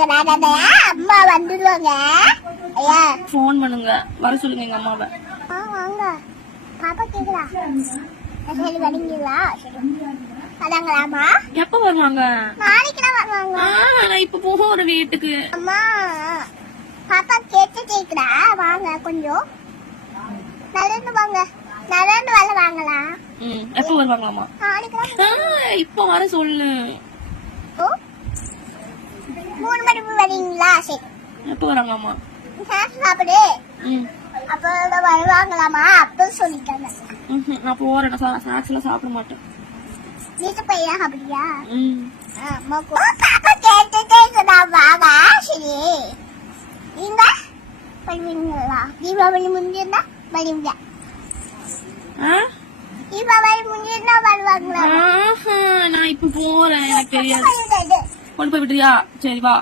அம்மா வந்துடுவாங்க. ஐயா போன் பண்ணுங்க, வர சொல்லுங்க எங்க அம்மாவை. வாங்க பாப்பா கேக்குதா? சரி வரீங்களா? அதாங்களாமா? எப்ப வருவாங்க? நாளைக்குலாம் வருவாங்க. நான் இப்ப போற வீட்டுக்கு. அம்மா பாப்பா கேக்குதா? வாங்க கொஞ்சம் நடந்து வாங்க. நடந்து வர வாங்களா? எப்ப வருவாங்களாமா? நாளைக்குலாம். இப்ப வர சொல்லு. 3 மணிக்கு வரீங்களா? சரி. எப்ப வராங்களாமா? சாப்பிடு. அப்ப வருவாங்களாமா? அப்ப சொல்லிட்டாங்க. நான் போறேன். ஸ்நாக்ஸ் எல்லாம் சாப்பிட மாட்டேன். வீட்டு பையன் சாப்பிடுறியா? ம். பாப்பா கேட்டுட்டே வாங்க. சரி நீங்க வருவீங்களா? தீபாவளி முடிஞ்சிருந்தா வருவீங்க. தீபாவளி முடிஞ்சிருந்தா வருவாங்களா? நான் இப்ப போறேன். எனக்கு தெரியாது. கொண்டு போய் விட்டுறியா? சரி வா.